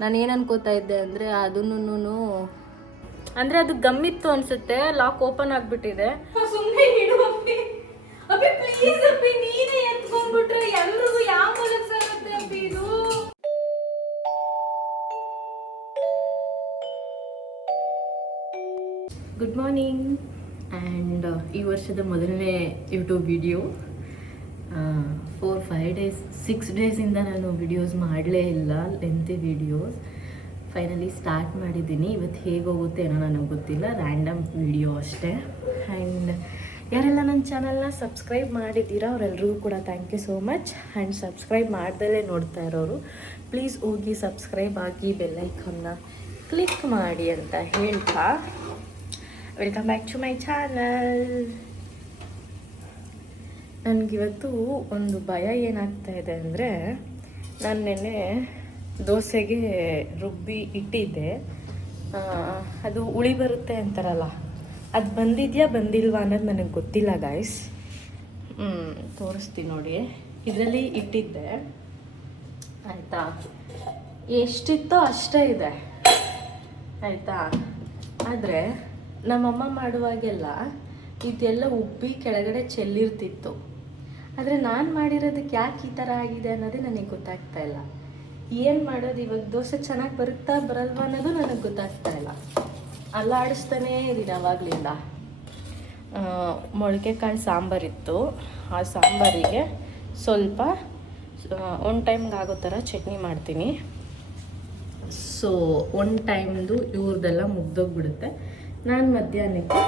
ನಾನು ಏನು ಅನ್ಕೋತಾ ಇದ್ದೆ ಅಂದರೆ ಅದನ್ನು ಅಂದರೆ ಅದು ಗಮ್ಮಿತ್ತು ಅನಿಸುತ್ತೆ, ಲಾಕ್ ಓಪನ್ ಆಗಿಬಿಟ್ಟಿದೆ. ಸುಮ್ಮನೆ ಇಡು ಅಪ್ಪಿ. ಅಪ್ಪಿ ಪ್ಲೀಸ್ ಅಪ್ಪಿ, ನೀನೇ ಎತ್ಕೊಂಡ್ಬಿಟ್ರೆ ಎಲ್ರಿಗೂ ಯಾವ ಮೂಲಕ ಸಾಗುತ್ತೆ ಅಪ್ಪಿ ಇದು. ಗುಡ್ ಮಾರ್ನಿಂಗ್ ಆ್ಯಂಡ್ ಈ ವರ್ಷದ ಮೊದಲನೇ ಯೂಟ್ಯೂಬ್ ವಿಡಿಯೋ. 4-5 ಡೇಸ್ 6 ಡೇಸಿಂದ ನಾನು ವಿಡಿಯೋಸ್ ಮಾಡಲೇ ಇಲ್ಲ, ಲೆಂತಿ ವಿಡಿಯೋಸ್. ಫೈನಲಿ ಸ್ಟಾರ್ಟ್ ಮಾಡಿದ್ದೀನಿ. ಇವತ್ತು ಹೇಗೆ ಹೋಗುತ್ತೆ ಏನೋ ನನಗೆ ಗೊತ್ತಿಲ್ಲ, ರ್ಯಾಂಡಮ್ ವಿಡಿಯೋ ಅಷ್ಟೇ. ಆ್ಯಂಡ್ ಯಾರೆಲ್ಲ ನನ್ನ ಚಾನಲ್ನ ಸಬ್ಸ್ಕ್ರೈಬ್ ಮಾಡಿದ್ದೀರಾ ಅವರೆಲ್ಲರಿಗೂ ಕೂಡ thank you so much. And subscribe ಮಾಡ್ದಲೇ ನೋಡ್ತಾ ಇರೋರು ಪ್ಲೀಸ್ ಹೋಗಿ ಸಬ್ಸ್ಕ್ರೈಬ್ ಆಗಿ ಬೆಲ್ಲೈಕನ್ನ ಕ್ಲಿಕ್ ಮಾಡಿ ಅಂತ ಹೇಳ್ತಾ welcome back to my channel. ನನಗಿವತ್ತು ಒಂದು ಭಯ ಏನಾಗ್ತಾ ಇದೆ ಅಂದರೆ, ನಾನು ನೆನ್ನೆ ದೋಸೆಗೆ ರುಬ್ಬಿ ಇಟ್ಟಿದ್ದೆ, ಅದು ಉಳಿ ಬರುತ್ತೆ ಅಂತಾರಲ್ಲ, ಅದು ಬಂದಿದೆಯಾ ಬಂದಿಲ್ವಾ ಅನ್ನೋದು ನನಗೆ ಗೊತ್ತಿಲ್ಲ ಗಾಯ್ಸ್. ತೋರಿಸ್ತೀನಿ ನೋಡಿ, ಇದರಲ್ಲಿ ಇಟ್ಟಿದ್ದೆ ಆಯಿತಾ, ಎಷ್ಟಿತ್ತೋ ಅಷ್ಟೇ ಇದೆ ಆಯಿತಾ. ಆದರೆ ನಮ್ಮಮ್ಮ ಮಾಡುವಾಗೆಲ್ಲ ಇದೆಲ್ಲ ಉಬ್ಬಿ ಕೆಳಗಡೆ ಚೆಲ್ಲಿರ್ತಿತ್ತು. ಆದರೆ ನಾನು ಮಾಡಿರೋದಕ್ಕೆ ಯಾಕೆ ಈ ಥರ ಆಗಿದೆ ಅನ್ನೋದೇ ನನಗೆ ಗೊತ್ತಾಗ್ತಾ ಇಲ್ಲ. ಏನು ಮಾಡೋದು ಇವಾಗ? ದೋಸೆ ಚೆನ್ನಾಗಿ ಬರುತ್ತಾ ಬರಲ್ವಾ ಅನ್ನೋದು ನನಗೆ ಗೊತ್ತಾಗ್ತಾ ಇಲ್ಲ. ಅಲ್ಲಾಡಿಸ್ತಾನೇ ಇದ್ದೀನಿ ಆವಾಗಲಿಂದ. ಮೊಳಕೆ ಕಾಳು ಸಾಂಬಾರಿತ್ತು, ಆ ಸಾಂಬಾರಿಗೆ ಸ್ವಲ್ಪ ಒನ್ ಟೈಮ್ಗೆ ಆಗೋ ಥರ ಚಟ್ನಿ ಮಾಡ್ತೀನಿ. ಸೊ ಒನ್ ಟೈಮ್ದು ಇವ್ರದ್ದೆಲ್ಲ ಮುಗ್ದೋಗ್ಬಿಡುತ್ತೆ. ನಾನು ಮಧ್ಯಾಹ್ನಕ್ಕೆ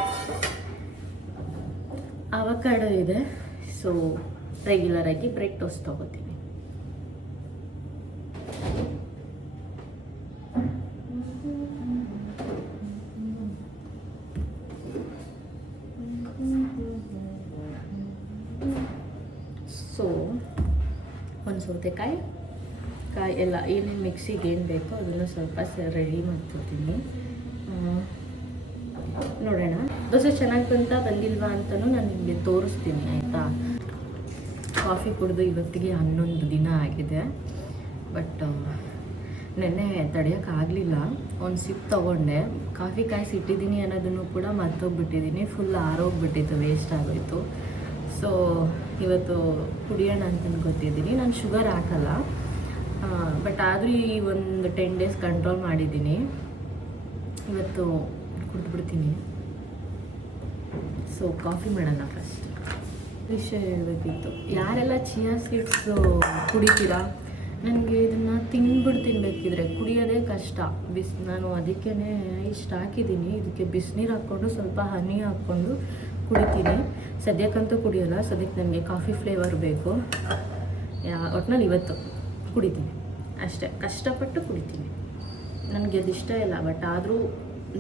ಅವಕಾಡೋ ಇದೆ, ಸೊ ರೆಗ್ಯುಲರಾಗಿ ಬ್ರೆಡ್ ಟೋಸ್ಟ್ ತೊಗೋತೀನಿ. ಸೊ ಒಂದು ಸೌತೆಕಾಯಿ ಕಾಯಿ ಎಲ್ಲ ಏನೇನು ಮಿಕ್ಸಿಗೆ ಏನು ಬೇಕೋ ಅದನ್ನು ಸ್ವಲ್ಪ ರೆಡಿ ಮಾಡ್ಕೊತೀನಿ. ನೋಡೋಣ ದೋಸೆ ಚೆನ್ನಾಗಿ ಬಂದಿಲ್ವಾ ಅಂತಲೂ ನಾನು ನಿಮಗೆ ತೋರಿಸ್ತೀನಿ ಆಯಿತಾ. ಕಾಫಿ ಕುಡಿದು ಇವತ್ತಿಗೆ 11 ದಿನ ಆಗಿದೆ. ಬಟ್ ನೆನ್ನೆ ತಡೆಯೋಕ್ಕಾಗಲಿಲ್ಲ, ಒಂದು ಸಿಪ್ ತೊಗೊಂಡೆ. ಕಾಫಿ ಕಾಯಿಸಿಟ್ಟಿದ್ದೀನಿ ಅನ್ನೋದನ್ನು ಕೂಡ ಮರ್ತೋಗ್ಬಿಟ್ಟಿದ್ದೀನಿ, ಫುಲ್ ಆರೋಗ್ಬಿಟ್ಟಿತ್ತು, ವೇಸ್ಟ್ ಆಗೋಯಿತು. ಸೊ ಇವತ್ತು ಕುಡಿಯೋಣ ಅಂತ ಅನ್ಕೋತಿದ್ದೀನಿ. ನಾನು ಶುಗರ್ ಹಾಕಲ್ಲ, ಬಟ್ ಆದರೂ ಈ ಒಂದು 10 ಡೇಸ್ ಕಂಟ್ರೋಲ್ ಮಾಡಿದ್ದೀನಿ. ಇವತ್ತು ಕುಡಿದ್ಬಿಡ್ತೀನಿ. ಸೊ ಕಾಫಿ ಮಾಡೋಣ. ಫಸ್ಟ್ ವಿಷಯ ಹೇಳಬೇಕಿತ್ತು, ಯಾರೆಲ್ಲ ಚಿಯಾ ಸೀಡ್ಸು ಕುಡಿತೀರಾ? ನನಗೆ ಇದನ್ನು ತಿನ್ಬೇಕಿದ್ರೆ ಕುಡಿಯೋದೇ ಕಷ್ಟ. ನಾನು ಅದಕ್ಕೇ ಇಷ್ಟು ಹಾಕಿದ್ದೀನಿ. ಇದಕ್ಕೆ ಬಿಸಿನೀರು ಹಾಕ್ಕೊಂಡು ಸ್ವಲ್ಪ ಹನಿ ಹಾಕ್ಕೊಂಡು ಕುಡಿತೀನಿ. ಸದ್ಯಕ್ಕಂತೂ ಕುಡಿಯೋಲ್ಲ, ಸದ್ಯಕ್ಕೆ ನನಗೆ ಕಾಫಿ ಫ್ಲೇವರ್ ಬೇಕು. ಒಟ್ಟಿನಲ್ಲಿ ಇವತ್ತು ಕುಡಿತೀನಿ ಅಷ್ಟೇ, ಕಷ್ಟಪಟ್ಟು ಕುಡಿತೀನಿ. ನನಗೆ ಅದು ಇಷ್ಟ ಇಲ್ಲ, ಬಟ್ ಆದರೂ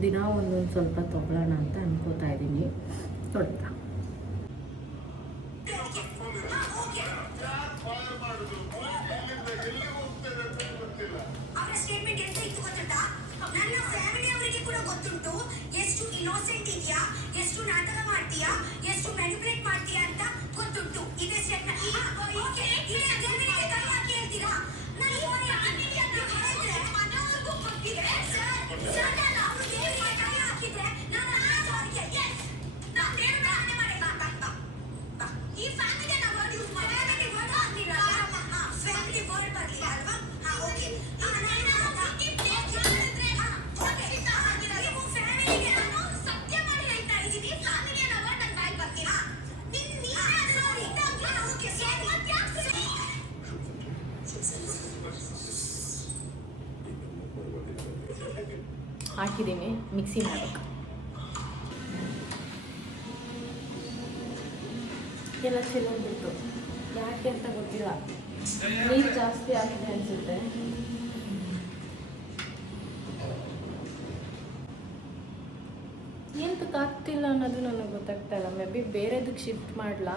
ದಿನ ಒಂದೊಂದು ಸ್ವಲ್ಪ ತೊಗೊಳ್ಳೋಣ ಅಂತ ಅನ್ಕೋತಾ ಇದ್ದೀನಿ. ನೋಡ್ತಾ ಎಷ್ಟು ಇನ್ನೋಸೆಂಟ್ ಇದೆಯಾ, ಎಷ್ಟು ನಾಟಕ ಮಾಡ್ತೀಯಾ, ಎಷ್ಟು ಮ್ಯಾನಿಪುಲೇಟ್ ಮಾಡ್ತೀಯಾ ಅಂತ ಗೊತ್ತುಂಟು. ಇದೇ ಸ್ಟೆಪ್ ಹೇಳ್ತೀರಾ? ಈ ಫ್ಯಾಮಿಲಿ ವರ್ಡ್ ಯೂಸ್ ಮಾಡಿ ಫ್ಯಾಮಿಲಿ ವರ್ಡ್ ಬರಲಿಲ್ಲ ಅಲ್ವಾ? ಓಕೆ ಸತ್ಯ ಮಾಡಿ ಹೇಳ್ತಾ ಇದ್ದೀನಿ. ಫ್ಯಾಮಿಲಿ ಅನ್ನೋ ವರ್ಡ್ ನನ್ನ ಬಾಯಿ ಬರ್ತೀರಾ? ಹಾಕಿದ್ದೀನಿ, ಮಿಕ್ಸಿ ಮಾಡಬೇಕು. ಎಲ್ಲ ಚೆಲ್ಲೋಗ್ಬಿಟ್ಟು, ಯಾಕೆ ಅಂತ ಗೊತ್ತಿಲ್ಲ, ನೀರು ಜಾಸ್ತಿ ಆಗಿದೆ ಅನಿಸುತ್ತೆ. ಎಂತಕ್ಕೆ ಆಗ್ತಿಲ್ಲ ಅನ್ನೋದು ನನಗೆ ಗೊತ್ತಾಗ್ತಾ ಇಲ್ಲ. ಮೇ ಬಿ ಬೇರೆದಕ್ಕೆ ಶಿಫ್ಟ್ ಮಾಡಲಾ?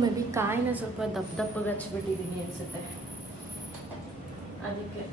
ಮೇ ಬಿ ಕಾಯಿನ ಸ್ವಲ್ಪ ದಪ್ಪಗೆ ಹಚ್ಬಿಟ್ಟಿದ್ದೀನಿ ಅನಿಸುತ್ತೆ, ಅದಕ್ಕೆ.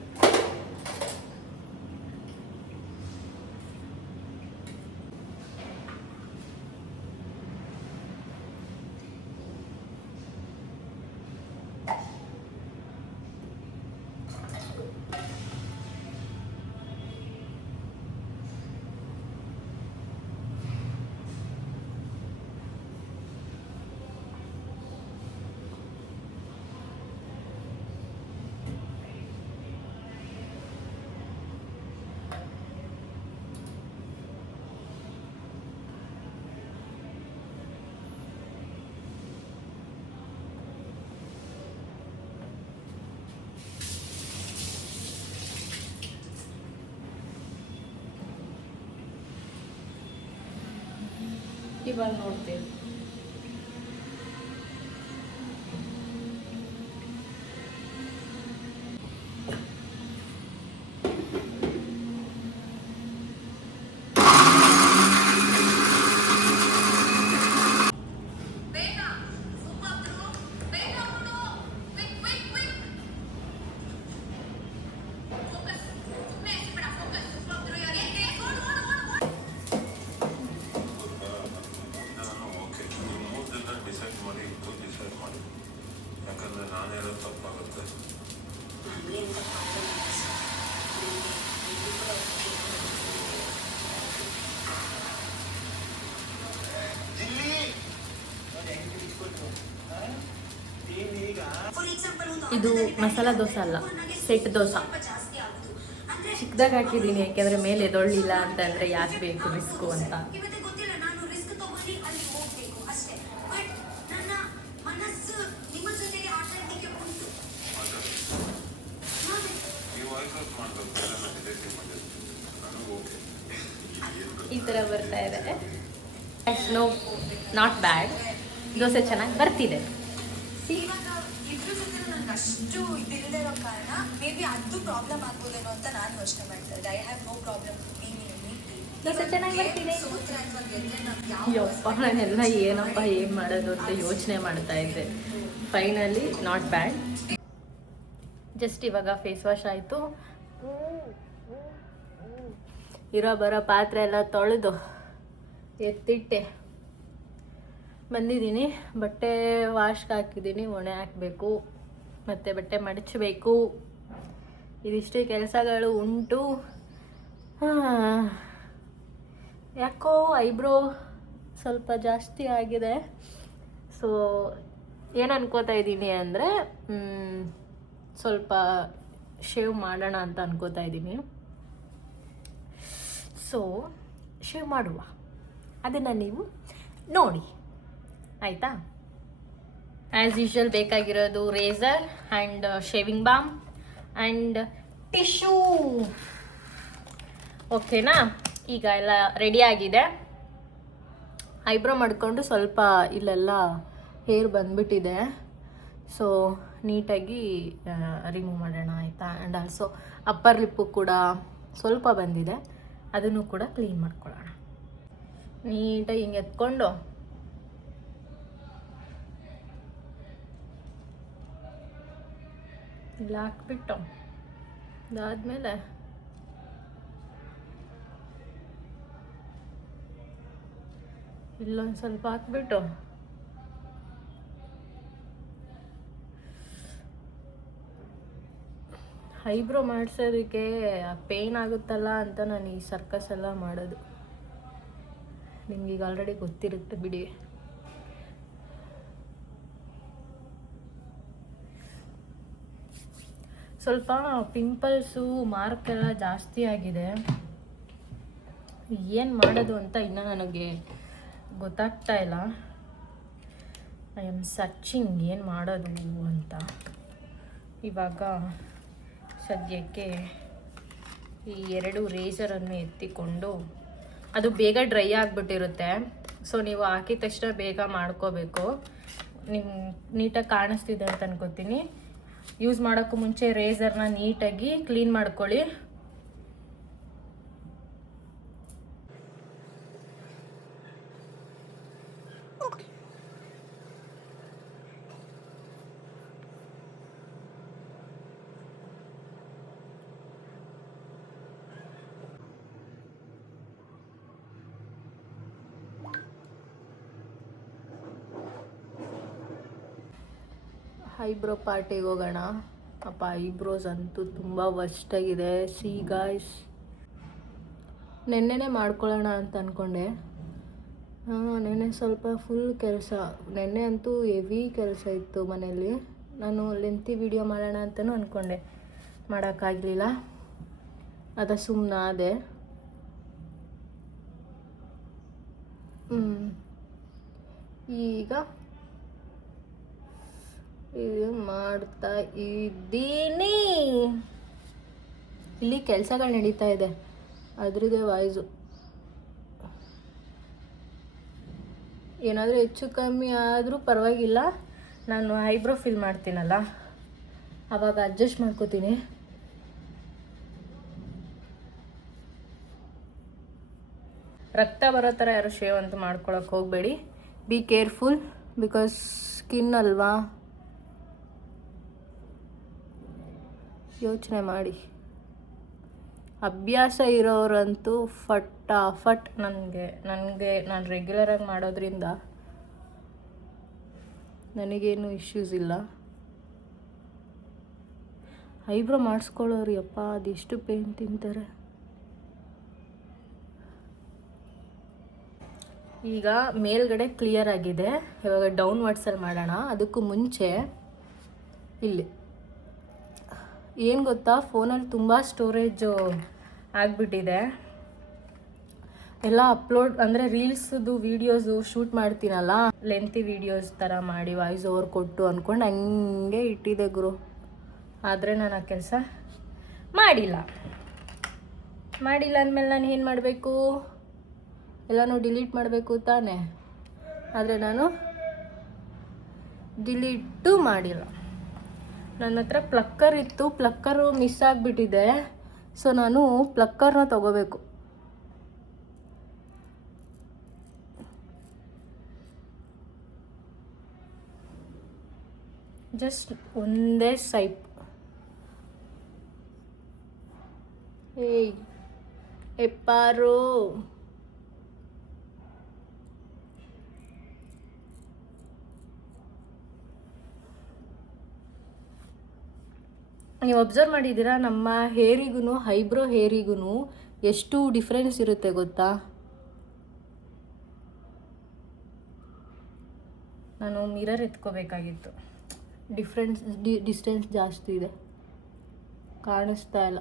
ಇವಾಗ ನೋಡ್ತೀನಿ. ಯಾಕಂದರೆ ನಾನು ಹೇಳೋದು ತಪ್ಪಾಗುತ್ತೆ. ಇದು ಮಸಾಲ ದೋಸೆ ಅಲ್ಲ, ಸೆಟ್ ದೋಸೆ. ಚಿಕ್ಕದಾಗಿ ಹಾಕಿದ್ದೀನಿ ಯಾಕೆಂದರೆ ಮೇಲೆ ಎದೊಳ್ಳಿಲ್ಲ ಅಂತಂದರೆ ಯಾಕೆ ಬೇಕು ರಿಸ್ಕು ಅಂತ. ಈ ಥರ ಬರ್ತಾ ಇದೆ. No, not bad. ದೋಸೆ ಚೆನ್ನಾಗಿ ಬರ್ತಿದೆ. ಇವಾಗ ಇಬ್ರು ಜೊತೆ ನನಗೆ ಅಷ್ಟು ಇದಿಲ್ಲದೆ ಇರೋ ಕಾರಣ ಮೇ ಬಿ ಅದು ಪ್ರಾಬ್ಲಮ್ ಆಗ್ಬೋದೇನೋ ಅಂತ ನಾನು ಯೋಚನೆ ಮಾಡ್ತಾ ಇದ್ದೆ. I have no problem dosa ಚೆನ್ನಾಗಿ ಬರ್ತಿದೆ. ಸೋತ್ರ ಅಥವಾ ಗೆದ್ರೆ ನಮ್ಗೆ ಯಾವ ಯಪ್ಪ, ನಾನೆಲ್ಲ ಏನಪ್ಪ ಏನು ಮಾಡೋದು ಅಂತ ಯೋಚನೆ ಮಾಡ್ತಾ ಇದ್ದೆ. Finally not bad. ಜಸ್ಟ್ ಇವಾಗ ಫೇಸ್ ವಾಶ್ ಆಯಿತು. ಇರೋ ಬರೋ ಪಾತ್ರೆ ಎಲ್ಲ ತೊಳೆದು ಎತ್ತಿಟ್ಟೆ ಬಂದಿದ್ದೀನಿ. ಬಟ್ಟೆ ವಾಶ್ಗೆ ಹಾಕಿದ್ದೀನಿ, ಒಣೆ ಹಾಕಬೇಕು, ಮತ್ತು ಬಟ್ಟೆ ಮಡಚಬೇಕು. ಇದಿಷ್ಟೇ ಕೆಲಸಗಳು ಉಂಟು. ಯಾಕೋ ಐಬ್ರೋ ಸ್ವಲ್ಪ ಜಾಸ್ತಿ ಆಗಿದೆ. ಸೊ ಏನು ಅನ್ಕೋತಾ ಇದ್ದೀನಿ ಅಂದರೆ ಸ್ವಲ್ಪ ಶೇವ್ ಮಾಡೋಣ ಅಂತ ಅನ್ಕೋತಾ ಇದ್ದೀನಿ. ಸೊ ಶೇವ್ ಮಾಡುವ, ಅದನ್ನು ನೀವು ನೋಡಿ ಆಯಿತಾ. ಆ್ಯಸ್ ಯೂಶ್ವಲ್ ಬೇಕಾಗಿರೋದು razor and shaving balm and tissue. ಓಕೆನಾ, ಈಗ ಎಲ್ಲ ರೆಡಿ ಆಗಿದೆ. ಐಬ್ರೋ ಮಾಡಿಕೊಂಡು ಸ್ವಲ್ಪ ಇಲ್ಲೆಲ್ಲ ಹೇರ್ ಬಂದ್ಬಿಟ್ಟಿದೆ. ಸೊ ನೀಟಾಗಿ ರಿಮೂವ್ ಮಾಡೋಣ ಆಯಿತಾ. ಆ್ಯಂಡ್ ಆಲ್ಸೋ ಅಪ್ಪರ್ ಲಿಪ್ಪು ಕೂಡ ಸ್ವಲ್ಪ ಬಂದಿದೆ, ಅದನ್ನು ಕೂಡ ಕ್ಲೀನ್ ಮಾಡ್ಕೊಳ್ಳೋಣ. ನೀಟಾಗಿ ಹಿಂಗೆ ಎತ್ಕೊಂಡು ಇಲ್ಲ ಹಾಕ್ಬಿಟ್ಟು ಅದಾದಮೇಲೆ ಇಲ್ಲೊಂದು ಸ್ವಲ್ಪ ಹಾಕ್ಬಿಟ್ಟು ಐಬ್ರೋ ಮಾಡಿಸೋದಕ್ಕೆ ಪೇಯ್ನ್ ಆಗುತ್ತಲ್ಲ ಅಂತ ನಾನು ಈ ಸರ್ಕಸ್ ಎಲ್ಲ ಮಾಡೋದು. ನಿಮ್ಗೀಗ ಆಲ್ರೆಡಿ ಗೊತ್ತಿರುತ್ತೆ ಬಿಡಿ. ಸ್ವಲ್ಪ ಪಿಂಪಲ್ಸು ಮಾರ್ಕ್ ಎಲ್ಲ ಜಾಸ್ತಿ ಆಗಿದೆ. ಏನು ಮಾಡೋದು ಅಂತ ಇನ್ನೂ ನನಗೆ ಗೊತ್ತಾಗ್ತಾ ಇಲ್ಲ. ಐ ಆಮ್ ಸರ್ಚಿಂಗ್ ಏನು ಮಾಡೋದು ಅಂತ. ಇವಾಗ ಸದ್ಯಕ್ಕೆ ಈ 2 ರೇಸರನ್ನು ಎತ್ತಿಕೊಂಡು, ಅದು ಬೇಗ ಡ್ರೈ ಆಗಿಬಿಟ್ಟಿರುತ್ತೆ. ಸೊ ನೀವು ಹಾಕಿದ ತಕ್ಷಣ ಬೇಗ ಮಾಡ್ಕೋಬೇಕು. ನಿಮ್ಗೆ ನೀಟಾಗಿ ಕಾಣಿಸ್ತಿದೆ ಅಂತ ಅನ್ಕೋತೀನಿ. ಯೂಸ್ ಮಾಡೋಕ್ಕೂ ಮುಂಚೆ ರೇಸರ್ನ ನೀಟಾಗಿ ಕ್ಲೀನ್ ಮಾಡ್ಕೊಳ್ಳಿ. ಐಬ್ರೋ ಪಾರ್ಟಿಗೆ ಹೋಗೋಣ. ಅಪ್ಪ ಐಬ್ರೋಸ್ ಅಂತೂ ತುಂಬ ವರ್ಸ್ಟಾಗಿದೆ. ಸಿ ಗಾಯ್ಸ್, ನೆನ್ನೆನೇ ಮಾಡ್ಕೊಳ್ಳೋಣ ಅಂತ ಅಂದ್ಕೊಂಡೆ. ನೆನ್ನೆ ಸ್ವಲ್ಪ ಫುಲ್ ಕೆಲಸ. ನೆನ್ನೆ ಅಂತೂ ಹೆವಿ ಕೆಲಸ ಇತ್ತು ಮನೆಯಲ್ಲಿ. ನಾನು ಲೆಂತಿ ವಿಡಿಯೋ ಮಾಡೋಣ ಅಂತಲೂ ಅಂದ್ಕೊಂಡೆ, ಮಾಡೋಕ್ಕಾಗಲಿಲ್ಲ. ಅದ ಸುಮ್ಮನಾದೆ. ಈಗ ಇದು ಮಾಡ್ತಾ ಇದ್ದೀನಿ. ಇಲ್ಲಿ ಕೆಲಸಗಳು ನಡೀತಾ ಇದೆ, ಅದ್ರದ್ದೇ ವಾಯ್ಸು. ಏನಾದರೂ ಹೆಚ್ಚು ಕಮ್ಮಿ ಆದರೂ ಪರವಾಗಿಲ್ಲ, ನಾನು ಐಬ್ರೋ ಫಿಲ್ ಮಾಡ್ತೀನಲ್ಲ ಆವಾಗ ಅಡ್ಜಸ್ಟ್ ಮಾಡ್ಕೋತೀನಿ. ರಕ್ತ ಬರೋ ಥರ ಯಾರು ಶೇವ್ ಅಂತೂ ಮಾಡ್ಕೊಳಕ್ಕೆ ಹೋಗಬೇಡಿ. ಬಿ ಕೇರ್ಫುಲ್, ಬಿಕಾಸ್ ಸ್ಕಿನ್ ಅಲ್ವಾ, ಯೋಚನೆ ಮಾಡಿ. ಅಭ್ಯಾಸ ಇರೋರಂತೂ ಫಟ್ ನನಗೆ ನಾನು ರೆಗ್ಯುಲರಾಗಿ ಮಾಡೋದ್ರಿಂದ ನನಗೇನು ಇಶ್ಯೂಸ್ ಇಲ್ಲ. ಐಬ್ರೋ ಮಾಡಿಸ್ಕೊಳ್ಳೋರು ಯಪ್ಪ ಅದೆಷ್ಟು ಪೇನ್ ತಿಂತಾರೆ. ಈಗ ಮೇಲ್ಗಡೆ ಕ್ಲಿಯರ್ ಆಗಿದೆ, ಇವಾಗ ಡೌನ್ವರ್ಡ್ಸಲ್ಲಿ ಮಾಡೋಣ. ಅದಕ್ಕೂ ಮುಂಚೆ ಇಲ್ಲಿ ಏನು ಗೊತ್ತಾ, ಫೋನಲ್ಲಿ ತುಂಬ ಸ್ಟೋರೇಜು ಆಗಿಬಿಟ್ಟಿದೆ. ಎಲ್ಲ ಅಪ್ಲೋಡ್ ಅಂದರೆ ರೀಲ್ಸ್ದು ವೀಡಿಯೋಸು ಶೂಟ್ ಮಾಡ್ತೀನಲ್ಲ, ಲೆಂತಿ ವೀಡಿಯೋಸ್ ಥರ ಮಾಡಿ ವಾಯ್ಸ್ ಓವರ್ ಕೊಟ್ಟು ಅಂದ್ಕೊಂಡು ಹಂಗೆ ಇಟ್ಟಿದೆ ಗುರು. ಆದರೆ ನಾನು ಆ ಕೆಲಸ ಮಾಡಿಲ್ಲ ಅಂದಮೇಲೆ ನಾನು ಏನು ಮಾಡಬೇಕು, ಎಲ್ಲನೂ ಡಿಲೀಟ್ ಮಾಡಬೇಕು ತಾನೇ. ಆದರೆ ನಾನು ಡಿಲೀಟು ಮಾಡಿಲ್ಲ. ನನ್ನ ಹತ್ರ ಪ್ಲಕ್ಕರ್ ಇತ್ತು, ಪ್ಲಕ್ಕರು ಮಿಸ್ ಆಗಿಬಿಟ್ಟಿದೆ. ಸೊ ನಾನು ಪ್ಲಕ್ಕರ್ನ ತಗೋಬೇಕು. ಜಸ್ಟ್ ಒಂದೇ ಸೈಪ್. ಏಯ್ ಎಪ್ಪಾರು, ನೀವು ಅಬ್ಸರ್ವ್ ಮಾಡಿದ್ದೀರಾ ನಮ್ಮ ಹೇರಿಗೂ ಐಬ್ರೋ ಹೇರಿಗೂ ಎಷ್ಟು ಡಿಫ್ರೆನ್ಸ್ ಇರುತ್ತೆ ಗೊತ್ತಾ. ನಾನು ಮಿರರ್ ಎತ್ಕೋಬೇಕಾಗಿತ್ತು, ಡಿಸ್ಟೆನ್ಸ್ ಜಾಸ್ತಿ ಇದೆ, ಕಾಣಿಸ್ತಾ ಇಲ್ಲ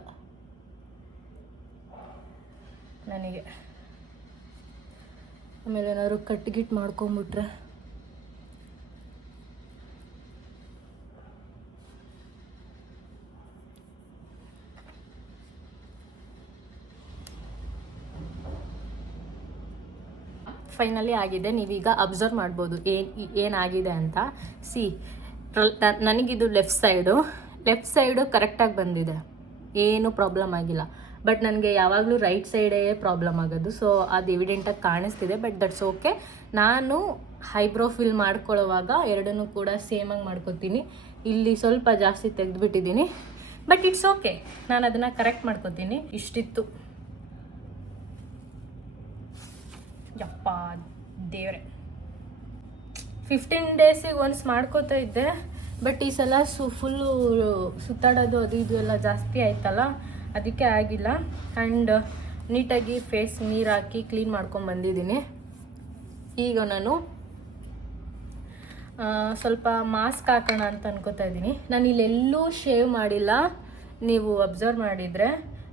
ನನಗೆ. ಆಮೇಲೆ ಏನಾದ್ರು ಕಟ್ಗಿಟ್ ಮಾಡ್ಕೊಂಬಿಟ್ರೆ ಫೈನಲಿ ಆಗಿದೆ. ನೀವೀಗ ಅಬ್ಸರ್ವ್ ಮಾಡ್ಬೋದು ಏನಾಗಿದೆ ಅಂತ. ನನಗಿದು ಲೆಫ್ಟ್ ಸೈಡು ಕರೆಕ್ಟಾಗಿ ಬಂದಿದೆ, ಏನು ಪ್ರಾಬ್ಲಮ್ ಆಗಿಲ್ಲ. ಬಟ್ ನನಗೆ ಯಾವಾಗಲೂ ರೈಟ್ ಸೈಡೇ ಪ್ರಾಬ್ಲಮ್ ಆಗೋದು. ಸೊ ಅದು ಎವಿಡೆಂಟಾಗಿ ಕಾಣಿಸ್ತಿದೆ. But that's okay. ನಾನು ಐಬ್ರೋ ಫಿಲ್ ಮಾಡ್ಕೊಳ್ಳೋವಾಗ ಎರಡನ್ನೂ ಕೂಡ ಸೇಮಾಗಿ ಮಾಡ್ಕೊತೀನಿ. ಇಲ್ಲಿ ಸ್ವಲ್ಪ ಜಾಸ್ತಿ ತೆಗೆದುಬಿಟ್ಟಿದ್ದೀನಿ, ಬಟ್ ಇಟ್ಸ್ ಓಕೆ, ನಾನು ಅದನ್ನು ಕರೆಕ್ಟ್ ಮಾಡ್ಕೊತೀನಿ. ಇಷ್ಟಿತ್ತು ಯಪ್ಪ ದೇವ್ರೆ. 15 ಡೇಸಿಗೆ ಒನ್ಸ್ ಮಾಡ್ಕೋತಾ ಇದ್ದೆ, ಬಟ್ ಈ ಸಲ ಫುಲ್ಲು ಸುತ್ತಾಡೋದು ಅದು ಇದು ಎಲ್ಲ ಜಾಸ್ತಿ ಆಯ್ತಲ್ಲ, ಅದಕ್ಕೆ ಆಗಿಲ್ಲ. ಆ್ಯಂಡ್ ನೀಟಾಗಿ ಫೇಸ್ ನೀರು ಹಾಕಿ ಕ್ಲೀನ್ ಮಾಡ್ಕೊಂಬಂದಿದ್ದೀನಿ. ಈಗ ನಾನು ಸ್ವಲ್ಪ ಮಾಸ್ಕ್ ಹಾಕೋಣ ಅಂತ ಅನ್ಕೋತಾ ಇದ್ದೀನಿ. ನಾನು ಇಲ್ಲೆಲ್ಲೂ ಶೇವ್ ಮಾಡಿಲ್ಲ, ನೀವು ಅಬ್ಸರ್ವ್ ಮಾಡಿದರೆ,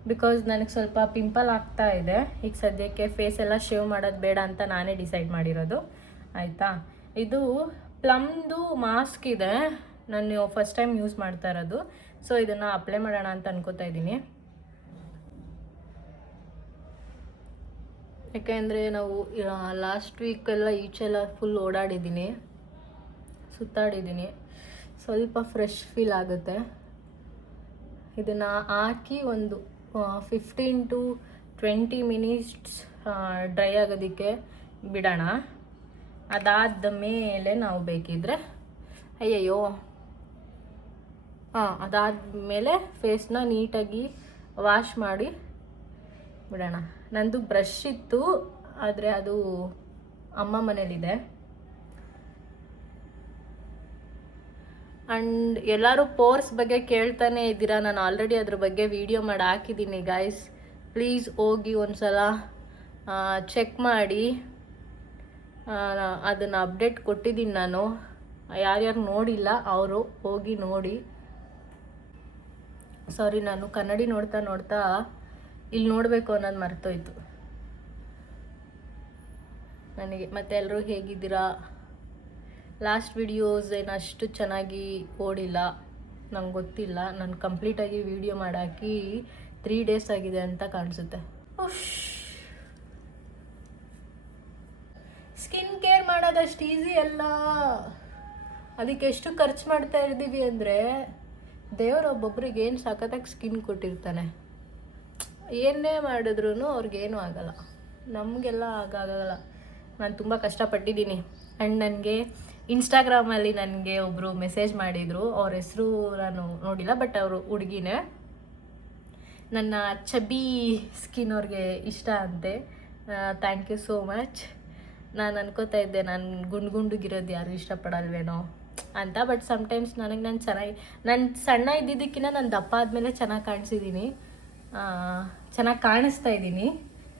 ಬಿಕಾಸ್ ನನಗೆ ಸ್ವಲ್ಪ ಪಿಂಪಲ್ ಆಗ್ತಾ ಇದೆ. ಈಗ ಸದ್ಯಕ್ಕೆ ಫೇಸ್ ಎಲ್ಲ ಶೇವ್ ಮಾಡೋದು ಬೇಡ ಅಂತ ನಾನೇ ಡಿಸೈಡ್ ಮಾಡಿರೋದು, ಆಯಿತಾ. ಇದು ಪ್ಲಮ್ದು ಮಾಸ್ಕ್ ಇದೆ, ನಾನು ಫಸ್ಟ್ ಟೈಮ್ ಯೂಸ್ ಮಾಡ್ತಾ ಇರೋದು. ಸೊ ಇದನ್ನು ಅಪ್ಲೈ ಮಾಡೋಣ ಅಂತ ಅನ್ಕೋತಾ ಇದ್ದೀನಿ. ಯಾಕೆಂದರೆ ನಾವು ಲಾಸ್ಟ್ ವೀಕೆಲ್ಲ ಈಚೆಲ್ಲ ಫುಲ್ ಓಡಾಡಿದ್ದೀನಿ, ಸುತ್ತಾಡಿದ್ದೀನಿ, ಸ್ವಲ್ಪ ಫ್ರೆಶ್ ಫೀಲ್ ಆಗುತ್ತೆ. ಇದನ್ನು ಹಾಕಿ ಒಂದು 15 to 20 ಮಿನಿಟ್ಸ್ ಡ್ರೈ ಆಗೋದಕ್ಕೆ ಬಿಡೋಣ. ಅದಾದ ಮೇಲೆ ನಾವು ಬೇಕಿದ್ರೆ ಅದಾದಮೇಲೆ ಫೇಸ್ನ ನೀಟಾಗಿ ವಾಶ್ ಮಾಡಿ ಬಿಡೋಣ. ನಂದು ಬ್ರಷ್ ಇತ್ತು, ಆದರೆ ಅದು ಅಮ್ಮ ಮನೇಲಿದೆ. ಆ್ಯಂಡ್ ಎಲ್ಲರೂ ಪೋರ್ಸ್ ಬಗ್ಗೆ ಕೇಳ್ತಾನೆ ಇದ್ದೀರಾ, ನಾನು ಆಲ್ರೆಡಿ ಅದ್ರ ಬಗ್ಗೆ ವಿಡಿಯೋ ಮಾಡಿ ಹಾಕಿದ್ದೀನಿ ಗೈಸ್. ಪ್ಲೀಸ್ ಹೋಗಿ ಒಂದು ಸಲ ಚೆಕ್ ಮಾಡಿ. ಅದನ್ನು ಅಪ್ಡೇಟ್ ಕೊಟ್ಟಿದ್ದೀನಿ ನಾನು. ಯಾರ್ಯಾರು ನೋಡಿಲ್ಲ ಅವರು ಹೋಗಿ ನೋಡಿ. ಸಾರಿ, ನಾನು ಕನ್ನಡಿ ನೋಡ್ತಾ ನೋಡ್ತಾ ಇಲ್ಲಿ ನೋಡಬೇಕು ಅನ್ನೋದು ಮರ್ತೋಯ್ತು ನನಗೆ. ಮತ್ತು ಎಲ್ಲರೂ ಹೇಗಿದ್ದೀರಾ? ಲಾಸ್ಟ್ ವಿಡಿಯೋಸ್ ಏನು ಅಷ್ಟು ಚೆನ್ನಾಗಿ ಓಡಿಲ್ಲ, ನಂಗೆ ಗೊತ್ತಿಲ್ಲ. ನಾನು ಕಂಪ್ಲೀಟಾಗಿ ವಿಡಿಯೋ ಮಾಡಾಕಿ 3 days ಆಗಿದೆ ಅಂತ ಕಾಣಿಸುತ್ತೆ. ಸ್ಕಿನ್ ಕೇರ್ ಮಾಡೋದಷ್ಟು ಈಸಿ ಅಲ್ಲ. ಅದಕ್ಕೆ ಎಷ್ಟು ಖರ್ಚು ಮಾಡ್ತಾ ಇದ್ದೀವಿ ಅಂದರೆ, ದೇವರು ಒಬ್ಬೊಬ್ರಿಗೆ ಏನು ಸಖತ್ತಾಗಿ ಸ್ಕಿನ್ ಕೊಟ್ಟಿರ್ತಾನೆ. ಏನೇ ಮಾಡಿದ್ರೂ ಅವ್ರಿಗೇನು ಆಗಲ್ಲ, ನಮಗೆಲ್ಲ ಆಗಾಗಲ್ಲ. ನಾನು ತುಂಬ ಕಷ್ಟಪಟ್ಟಿದ್ದೀನಿ. ಆ್ಯಂಡ್ ನನಗೆ ಇನ್ಸ್ಟಾಗ್ರಾಮಲ್ಲಿ ನನಗೆ ಒಬ್ಬರು ಮೆಸೇಜ್ ಮಾಡಿದರು. ಅವ್ರ ಹೆಸರು ನಾನು ನೋಡಿಲ್ಲ, ಬಟ್ ಅವರು ಹುಡುಗಿನೇ. ನನ್ನ ಚಬಿ ಸ್ಕಿನ್ ಅವ್ರಿಗೆ ಇಷ್ಟ ಅಂತೆ. Thank you so much. ನಾನು ಅನ್ಕೋತಾ ಇದ್ದೆ ನಾನು ಗುಂಡುಗಿರೋದು ಯಾರು ಇಷ್ಟಪಡಲ್ವೇನೋ ಅಂತ. ಬಟ್ ಸಮ್ಟೈಮ್ಸ್ ನಾನು ಸಣ್ಣ ಇದ್ದಿದ್ದಕ್ಕಿಂತ ನಾನು ದಪ್ಪ ಆದಮೇಲೆ ಚೆನ್ನಾಗಿ ಕಾಣಿಸಿದ್ದೀನಿ, ಚೆನ್ನಾಗಿ ಕಾಣಿಸ್ತಾ ಇದ್ದೀನಿ.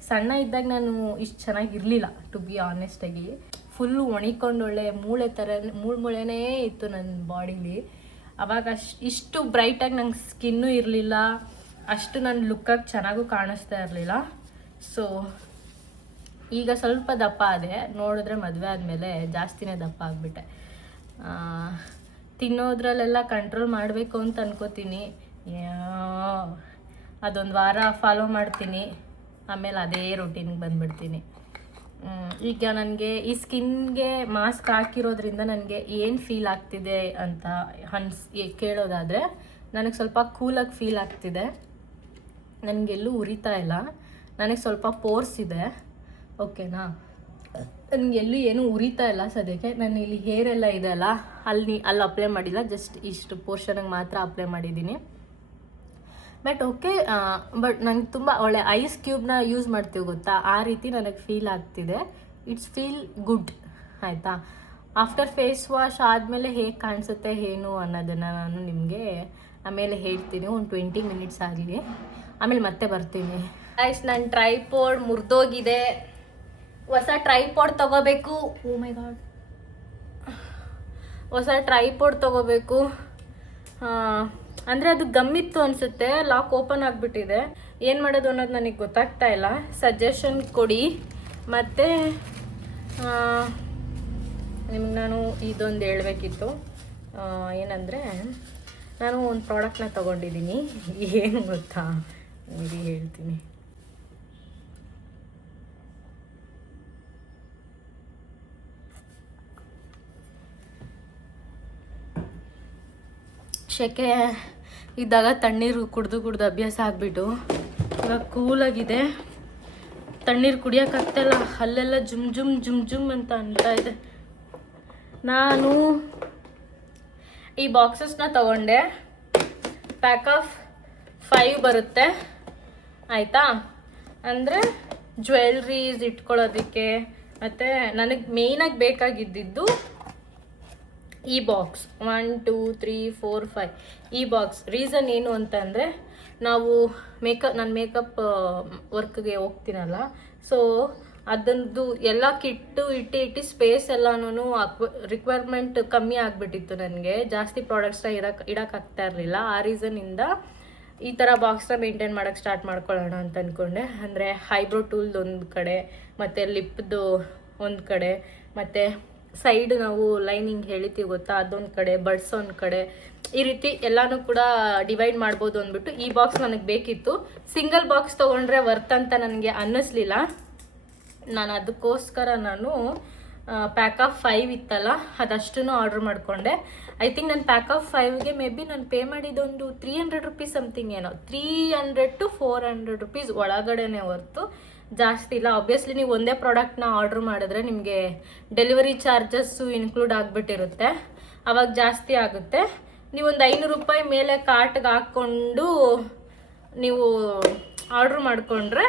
ಸಣ್ಣ ಇದ್ದಾಗ ನಾನು ಇಷ್ಟು ಚೆನ್ನಾಗಿರಲಿಲ್ಲ, ಟು ಬಿ ಆನೆಸ್ಟಾಗಿ. ಫುಲ್ಲು ಒಣಿಕೊಂಡು ಒಳ್ಳೆ ಮೂಳೆನೇ ಇತ್ತು ನನ್ನ ಬಾಡೀಲಿ. ಅವಾಗ ಇಷ್ಟು ಬ್ರೈಟಾಗಿ ನಂಗೆ ಸ್ಕಿನ್ನೂ ಇರಲಿಲ್ಲ, ಅಷ್ಟು ನನ್ನ ಲುಕ್ಕಾಗಿ ಚೆನ್ನಾಗೂ ಕಾಣಿಸ್ತಾ ಇರಲಿಲ್ಲ. ಸೊ ಈಗ ಸ್ವಲ್ಪ ದಪ್ಪ ಆದೆ. ನೋಡಿದ್ರೆ ಮದುವೆ ಆದಮೇಲೆ ಜಾಸ್ತಿನೇ ದಪ್ಪ ಆಗಿಬಿಟ್ಟೆ. ತಿನ್ನೋದ್ರಲ್ಲೆಲ್ಲ ಕಂಟ್ರೋಲ್ ಮಾಡಬೇಕು ಅಂತ ಅನ್ಕೋತೀನಿ. ಅದೊಂದು ವಾರ ಫಾಲೋ ಮಾಡ್ತೀನಿ, ಆಮೇಲೆ ಅದೇ ರೂಟೀನ್ಗೆ ಬಂದುಬಿಡ್ತೀನಿ. ಈಗ ನನಗೆ ಈ ಸ್ಕಿನ್ಗೆ ಮಾಸ್ಕ್ ಹಾಕಿರೋದ್ರಿಂದ ನನಗೆ ಏನು ಫೀಲ್ ಆಗ್ತಿದೆ ಅಂತ ಕೇಳೋದಾದರೆ, ನನಗೆ ಸ್ವಲ್ಪ ಕೂಲಾಗಿ ಫೀಲ್ ಆಗ್ತಿದೆ. ನನಗೆಲ್ಲೂ ಉರಿತಾ ಇಲ್ಲ, ನನಗೆ ಸ್ವಲ್ಪ ಪೋರ್ಸ್ ಇದೆ, ಓಕೆನಾ. ನನಗೆಲ್ಲೂ ಏನೂ ಉರಿತಾ ಇಲ್ಲ ಸದ್ಯಕ್ಕೆ. ನಾನು ಇಲ್ಲಿ ಹೇರ್ ಎಲ್ಲ ಇದೆ ಅಲ್ಲ, ಅಲ್ಲಿ ಅಪ್ಲೈ ಮಾಡಿಲ್ಲ, ಜಸ್ಟ್ ಇಷ್ಟು ಪೋರ್ಷನಿಗೆ ಮಾತ್ರ ಅಪ್ಲೈ ಮಾಡಿದ್ದೀನಿ. But okay. ಬಟ್ ನಂಗೆ ತುಂಬ ಒಳ್ಳೆ ಐಸ್ ಕ್ಯೂಬ್ನ ಯೂಸ್ ಮಾಡ್ತೀವಿ ಗೊತ್ತಾ, ಆ ರೀತಿ ನನಗೆ ಫೀಲ್ ಆಗ್ತಿದೆ. ಇಟ್ಸ್ ಫೀಲ್ ಗುಡ್, ಆಯಿತಾ. ಆಫ್ಟರ್ ಫೇಸ್ ವಾಶ್ ಆದಮೇಲೆ ಹೇಗೆ ಕಾಣಿಸುತ್ತೆ ಏನು ಅನ್ನೋದನ್ನು ನಾನು ನಿಮಗೆ ಆಮೇಲೆ ಹೇಳ್ತೀನಿ. ಒಂದು 20 ಮಿನಿಟ್ಸ್ ಆಗಲಿ, ಆಮೇಲೆ ಮತ್ತೆ ಬರ್ತೀನಿ. ಐಸ್ ನನ್ನ ಟ್ರೈಪೋಡ್ ಮುರಿದೋಗಿದೆ, ಹೊಸ ಟ್ರೈಪೋಡ್ ತೊಗೋಬೇಕು. ಓ ಮೈ ಗಾಡ್, ಹೊಸ ಟ್ರೈಪೋಡ್ ತೊಗೋಬೇಕು. ಅಂದರೆ ಅದು ಗಮ್ಮಿತ್ತು ಅನಿಸುತ್ತೆ, ಲಾಕ್ ಓಪನ್ ಆಗಿಬಿಟ್ಟಿದೆ. ಏನು ಮಾಡೋದು ಅನ್ನೋದು ನನಗೆ ಗೊತ್ತಾಗ್ತಾ ಇಲ್ಲ. ಸಜೆಷನ್ ಕೊಡಿ. ಮತ್ತು ನಿಮ್ಗೆ ನಾನು ಇದೊಂದು ಹೇಳಬೇಕಿತ್ತು. ಏನಂದರೆ, ನಾನು ಒಂದು ಪ್ರಾಡಕ್ಟ್ನ ತೊಗೊಂಡಿದ್ದೀನಿ. ಏನು ಗೊತ್ತಾ, ನಿಮಗೆ ಹೇಳ್ತೀನಿ. ಶೆಕೆ ಇದ್ದಾಗ ತಣ್ಣೀರು ಕುಡ್ದು ಅಭ್ಯಾಸ ಆಗಿಬಿಟ್ಟು ಇವಾಗ ಕೂಲಾಗಿದೆ. ತಣ್ಣೀರು ಕುಡಿಯೋಕ್ಕಾಗ್ತಾಯಿಲ್ಲ, ಅಲ್ಲೆಲ್ಲ ಜುಮ್ ಅಂತ ಇದೆ. ನಾನು ಈ ಬಾಕ್ಸಸ್ನ ತೊಗೊಂಡೆ. ಪ್ಯಾಕ್ ಆಫ್ 5 ಬರುತ್ತೆ, ಆಯಿತಾ. ಅಂದರೆ ಜ್ಯುವೆಲ್ರೀಸ್ ಇಟ್ಕೊಳ್ಳೋದಕ್ಕೆ. ಮತ್ತು ನನಗೆ ಮೇಯ್ನಾಗಿ ಬೇಕಾಗಿದ್ದಿದ್ದು ಈ ಬಾಕ್ಸ್ 1 2 3 4 5 ಈ ಬಾಕ್ಸ್. ರೀಸನ್ ಏನು ಅಂತಂದರೆ, ನಾವು ನಾನು ಮೇಕಪ್ ವರ್ಕ್ಗೆ ಹೋಗ್ತೀನಲ್ಲ, ಸೊ ಅದೊಂದು ಎಲ್ಲ ಕಿಟ್ಟು ಇಟ್ಟು ಸ್ಪೇಸ್ ಎಲ್ಲನೂ ರಿಕ್ವೈರ್ಮೆಂಟ್ ಕಮ್ಮಿ ಆಗಿಬಿಟ್ಟಿತ್ತು. ನನಗೆ ಜಾಸ್ತಿ ಪ್ರಾಡಕ್ಟ್ಸ್ನ ಇಡೋಕ್ಕಾಗ್ತಾ ಇರಲಿಲ್ಲ. ಆ ರೀಸನಿಂದ ಈ ಥರ ಬಾಕ್ಸ್ನ ಮೇಂಟೈನ್ ಮಾಡೋಕ್ಕೆ ಸ್ಟಾರ್ಟ್ ಮಾಡ್ಕೊಳ್ಳೋಣ ಅಂತ ಅಂದ್ಕೊಂಡೆ. ಅಂದರೆ ಐಬ್ರೋ ಟೂಲ್ದು ಒಂದು ಕಡೆ, ಮತ್ತು ಲಿಪ್ದು ಒಂದು ಕಡೆ, ಮತ್ತು ಸೈಡ್ ನಾವು ಲೈನಿಂಗ್ ಹೇಳಿತೀವಿ ಗೊತ್ತಾ, ಅದೊಂದು ಕಡೆ, ಬಡ್ಸ್ ಒಂದು ಕಡೆ, ಈ ರೀತಿ ಎಲ್ಲನೂ ಕೂಡ ಡಿವೈಡ್ ಮಾಡ್ಬೋದು ಅಂದ್ಬಿಟ್ಟು ಈ ಬಾಕ್ಸ್ ನನಗೆ ಬೇಕಿತ್ತು. ಸಿಂಗಲ್ ಬಾಕ್ಸ್ ತೊಗೊಂಡ್ರೆ ವರ್ತ್ ಅಂತ ನನಗೆ ಅನ್ನಿಸ್ಲಿಲ್ಲ. ನಾನು ಅದಕ್ಕೋಸ್ಕರ ಪ್ಯಾಕ್ ಆಫ್ 5 ಇತ್ತಲ್ಲ, ಅದಷ್ಟು ಆರ್ಡ್ರ್ ಮಾಡಿಕೊಂಡೆ. ಐ ಥಿಂಕ್ ನಾನು ಪ್ಯಾಕ್ ಆಫ್ 5ಗೆ ಮೇ ಬಿ ನಾನು ಪೇ ಮಾಡಿದ್ದೊಂದು 300 ರುಪೀಸ್ ಸಮಥಿಂಗ್, ಏನೋ 300 to 400 ರುಪೀಸ್ ಒಳಗಡೆನೇ ಹೊರ್ತು ಜಾಸ್ತಿ ಇಲ್ಲ. ಆಬ್ವಿಯಸ್ಲಿ ನೀವು ಒಂದೇ ಪ್ರಾಡಕ್ಟ್ನ ಆರ್ಡ್ರ್ ಮಾಡಿದ್ರೆ ನಿಮಗೆ ಡೆಲಿವರಿ ಚಾರ್ಜಸ್ಸು ಇನ್ಕ್ಲೂಡ್ ಆಗಿಬಿಟ್ಟಿರುತ್ತೆ, ಆವಾಗ ಜಾಸ್ತಿ ಆಗುತ್ತೆ. ನೀವೊಂದು 500 ರೂಪಾಯಿ ಮೇಲೆ ಕಾರ್ಟ್ಗೆ ಹಾಕ್ಕೊಂಡು ನೀವು ಆರ್ಡ್ರ್ ಮಾಡಿಕೊಂಡ್ರೆ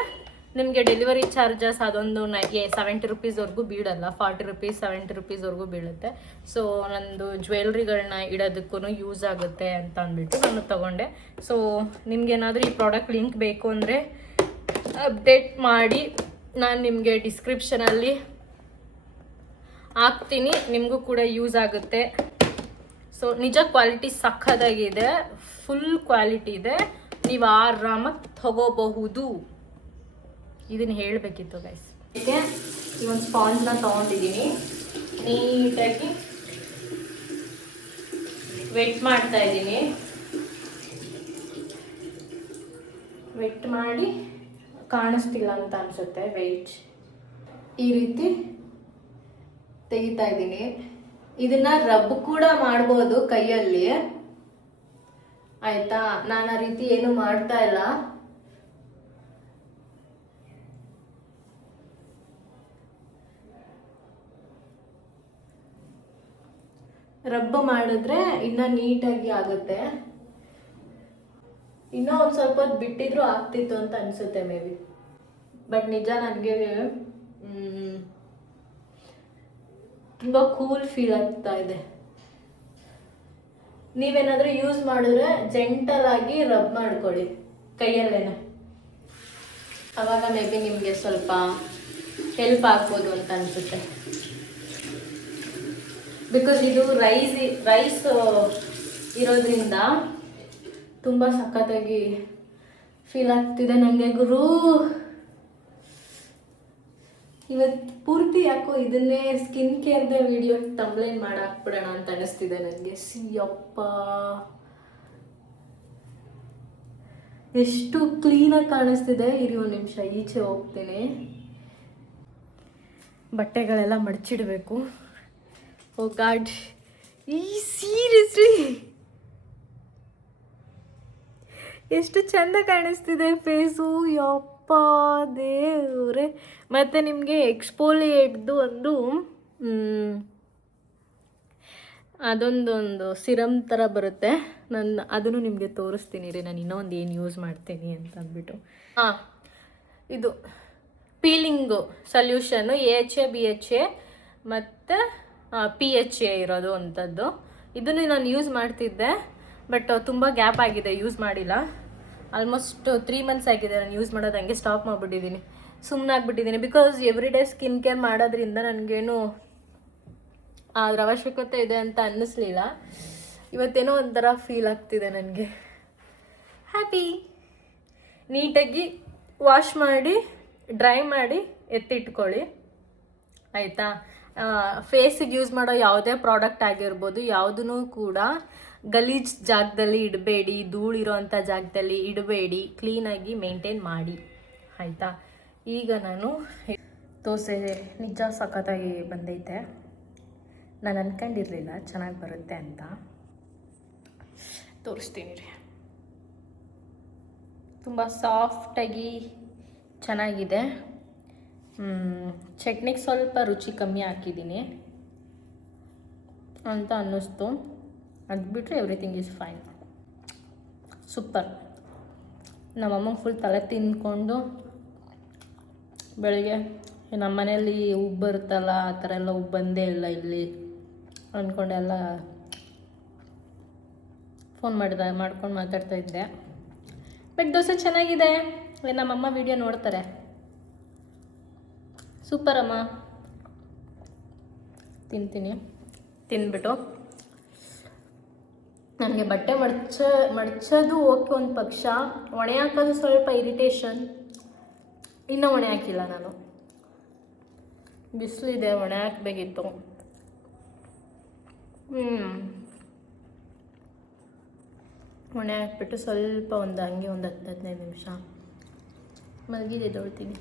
ನಿಮಗೆ ಡೆಲಿವರಿ ಚಾರ್ಜಸ್ ಅದೊಂದು 70 ರುಪೀಸ್ವರೆಗೂ ಬೀಳಲ್ಲ, 40 ರುಪೀಸ್ 70 ರುಪೀಸ್ವರೆಗೂ ಬೀಳುತ್ತೆ. ಸೊ ನಂದು ಜ್ಯುವೆಲ್ರಿಗಳನ್ನ ಇಡೋದಕ್ಕೂ ಯೂಸ್ ಆಗುತ್ತೆ ಅಂತ ಅಂದ್ಬಿಟ್ಟು ನಾನು ತೊಗೊಂಡೆ. ಸೊ ನಿಮ್ಗೇನಾದರೂ ಈ ಪ್ರಾಡಕ್ಟ್ ಲಿಂಕ್ ಬೇಕು ಅಂದರೆ ಅಪ್ಡೇಟ್ ಮಾಡಿ, ನಾನು ನಿಮಗೆ ಡಿಸ್ಕ್ರಿಪ್ಷನಲ್ಲಿ ಹಾಕ್ತೀನಿ, ನಿಮಗೂ ಕೂಡ ಯೂಸ್ ಆಗುತ್ತೆ. ಸೊ ನಿಜ ಕ್ವಾಲಿಟಿ ಸಕ್ಕತ್ತಾಗಿದೆ, ಫುಲ್ ಕ್ವಾಲಿಟಿ ಇದೆ, ನೀವು ಆರಾಮಾಗಿ ತಗೋಬಹುದು. ಇದನ್ನು ಹೇಳಬೇಕಿತ್ತು ಗೈಸ್. ಇದಕ್ಕೆ ಈ ಒಂದು ಸ್ಪಾಂಜ್ನ ತೊಗೊಂಡಿದ್ದೀನಿ, ನೀಟಾಗಿ ವೆಟ್ ಮಾಡ್ತಾ ಇದ್ದೀನಿ. ವೆಟ್ ಮಾಡಿ, ಕಾಣಿಸ್ತಿಲ್ಲ ಅಂತ ಅನಿಸುತ್ತೆ, ವೆಯ್ಟ್ ಈ ರೀತಿ ತೆಗಿತಾ ಇದ್ದೀನಿ. ಇದನ್ನ ರಬ್ ಕೂಡ ಮಾಡ್ಬೋದು ಕೈಯಲ್ಲಿ, ಆಯ್ತಾ. ನಾನು ಆ ರೀತಿ ಏನು ಮಾಡ್ತಾ ಇಲ್ಲ. ರಬ್ ಮಾಡಿದ್ರೆ ಇನ್ನ ನೀಟಾಗಿ ಆಗುತ್ತೆ. ಇನ್ನೂ ಒಂದು ಸ್ವಲ್ಪ ಹೊತ್ತು ಬಿಟ್ಟಿದ್ರು ಆಗ್ತಿತ್ತು ಅಂತ ಅನ್ಸುತ್ತೆ ಮೇ ಬಿ. ಬಟ್ ನಿಜ ನನಗೆ ತುಂಬ ಕೂಲ್ ಫೀಲ್ ಆಗ್ತಾ ಇದೆ. ನೀವೇನಾದರೂ ಯೂಸ್ ಮಾಡಿದ್ರೆ ಜೆಂಟಲ್ ಆಗಿ ರಬ್ ಮಾಡ್ಕೊಳ್ಳಿ ಕೈಯಲ್ಲೇನೆ, ಅವಾಗ ಮೇ ಬಿ ನಿಮಗೆ ಸ್ವಲ್ಪ ಹೆಲ್ಪ್ ಆಗ್ಬೋದು ಅಂತ ಅನಿಸುತ್ತೆ. ಬಿಕಾಸ್ ಇದು ರೈಸ್ ಇರೋದ್ರಿಂದ ತುಂಬ ಸಖತ್ತಾಗಿ ಫೀಲ್ ಆಗ್ತಿದೆ ನನಗೆ ಗುರು. ಇವತ್ತು ಪೂರ್ತಿ ಯಾಕೋ ಇದನ್ನೇ ಸ್ಕಿನ್ ಕೇರ್ದ ವಿಡಿಯೋ ತಂಬ್ಲೈನ್ ಮಾಡಾಕ್ಬಿಡೋಣ ಅಂತ ಅನಿಸ್ತಿದೆ ನನಗೆ. ಸಿಯಪ್ಪ, ಎಷ್ಟು ಕ್ಲೀನಾಗಿ ಕಾಣಿಸ್ತಿದೆ. ಇರಿ ಒಂದು ನಿಮಿಷ ಈಚೆ ಹೋಗ್ತೀನಿ. ಬಟ್ಟೆಗಳೆಲ್ಲ ಮಡಚಿಡಬೇಕು. ಓ ಗಾಡ್, ಈ ಸೀರಿಯಸ್ಲಿ ಎಷ್ಟು ಚಂದ ಕಾಣಿಸ್ತಿದೆ ಫೇಸು. ಯಪ್ಪ ದೇವ್ರೆ. ಮತ್ತು ನಿಮಗೆ ಎಕ್ಸ್ಪೋಲಿಯೇಟ್ದು ಅದೊಂದೊಂದು ಸಿರಮ್ ಥರ ಬರುತ್ತೆ. ನಾನು ಅದನ್ನು ನಿಮಗೆ ತೋರಿಸ್ತೀನಿ ರೀ. ನಾನು ಇನ್ನೊಂದು ಏನು ಯೂಸ್ ಮಾಡ್ತೀನಿ ಅಂತ ಅಂದ್ಬಿಟ್ಟು. ಇದು ಪೀಲಿಂಗು ಸೊಲ್ಯೂಷನ್ನು AHA BHA ಮತ್ತು PHA ಇರೋದು ಅಂಥದ್ದು. ಇದನ್ನು ನಾನು ಯೂಸ್ ಮಾಡ್ತಿದ್ದೆ, ಬಟ್ ತುಂಬ ಗ್ಯಾಪ್ ಆಗಿದೆ, ಯೂಸ್ ಮಾಡಿಲ್ಲ. ಆಲ್ಮೋಸ್ಟ್ 3 months ಆಗಿದೆ ನಾನು ಯೂಸ್ ಮಾಡೋದು. ಹಂಗೆ ಸ್ಟಾಪ್ ಮಾಡಿಬಿಟ್ಟಿದ್ದೀನಿ, ಸುಮ್ಮನೆ ಆಗಿಬಿಟ್ಟಿದ್ದೀನಿ. Because every day skin care ಮಾಡೋದ್ರಿಂದ ನನಗೇನು ಅದ್ರ ಅವಶ್ಯಕತೆ ಇದೆ ಅಂತ ಅನ್ನಿಸ್ಲಿಲ್ಲ. ಇವತ್ತೇನೋ ಒಂಥರ ಫೀಲ್ ಆಗ್ತಿದೆ ನನಗೆ. ಹ್ಯಾಪಿ. ನೀಟಾಗಿ ವಾಶ್ ಮಾಡಿ ಡ್ರೈ ಮಾಡಿ ಎತ್ತಿಟ್ಕೊಳ್ಳಿ, ಆಯಿತಾ. ಫೇಸಿಗೆ ಯೂಸ್ ಮಾಡೋ ಯಾವುದೇ ಪ್ರಾಡಕ್ಟ್ ಆಗಿರ್ಬೋದು, ಯಾವುದೂ ಕೂಡ ಗಲೀಜ್ ಜಾಗದಲ್ಲಿ ಇಡಬೇಡಿ, ಧೂಳಿರೋ ಅಂಥ ಜಾಗದಲ್ಲಿ ಇಡಬೇಡಿ. ಕ್ಲೀನಾಗಿ ಮೇಂಟೈನ್ ಮಾಡಿ, ಆಯಿತಾ. ಈಗ ನಾನು ದೋಸೆ ನಿಜ ಸಖತ್ತಾಗಿ ಬಂದೈತೆ. ನಾನು ಅಂದ್ಕೊಂಡಿರಲಿಲ್ಲ ಚೆನ್ನಾಗಿ ಬರುತ್ತೆ ಅಂತ. ತೋರಿಸ್ತೀನಿ ರೀ. ತುಂಬ ಸಾಫ್ಟಾಗಿ ಚೆನ್ನಾಗಿದೆ. ಚಟ್ನಿಗೆ ಸ್ವಲ್ಪ ರುಚಿ ಕಮ್ಮಿ ಹಾಕಿದ್ದೀನಿ ಅಂತ ಅನ್ನಿಸ್ತು. ಅದು ಬಿಟ್ಟರೆ ಎವ್ರಿಥಿಂಗ್ ಈಸ್ ಫೈನ್. ಸೂಪರ್. ನಮ್ಮಮ್ಮ ಫುಲ್ ತಲೆ ತಿಂದ್ಕೊಂಡು ಬೆಳಗ್ಗೆ ನಮ್ಮ ಮನೆಯಲ್ಲಿ ಉಬ್ಬು ಬರುತ್ತಲ್ಲ, ಆ ಥರ ಎಲ್ಲ ಉಬ್ಬು ಬಂದೇ ಇಲ್ಲ ಇಲ್ಲಿ ಅಂದ್ಕೊಂಡೆಲ್ಲ ಫೋನ್ ಮಾಡ್ಕೊಂಡು ಮಾತಾಡ್ತಾ ಇದ್ದೆ. ಬಟ್ ದೋಸೆ ಚೆನ್ನಾಗಿದೆ. ನಮ್ಮಮ್ಮ ವಿಡಿಯೋ ನೋಡ್ತಾರೆ. ಸೂಪರ್ ಅಮ್ಮ. ತಿಂತೀನಿ. ತಿಂದ್ಬಿಟ್ಟು ನನಗೆ ಬಟ್ಟೆ ಮಡ್ಚೋದು ಓಕೆ ಒಂದು ಪಕ್ಷ, ಒಣೆ ಹಾಕೋದು ಸ್ವಲ್ಪ ಇರಿಟೇಷನ್. ಇನ್ನೂ ಒಣೆ ಹಾಕಿಲ್ಲ ನಾನು. ಬಿಸಿಲಿದೆ, ಒಣೆ ಹಾಕಬೇಕಿತ್ತು. ಒಣೆ ಹಾಕ್ಬಿಟ್ಟು ಸ್ವಲ್ಪ ಹಂಗೆ ಒಂದು 10-15 ನಿಮಿಷ ಮಲಗಿದೆದೊಳ್ತೀನಿ.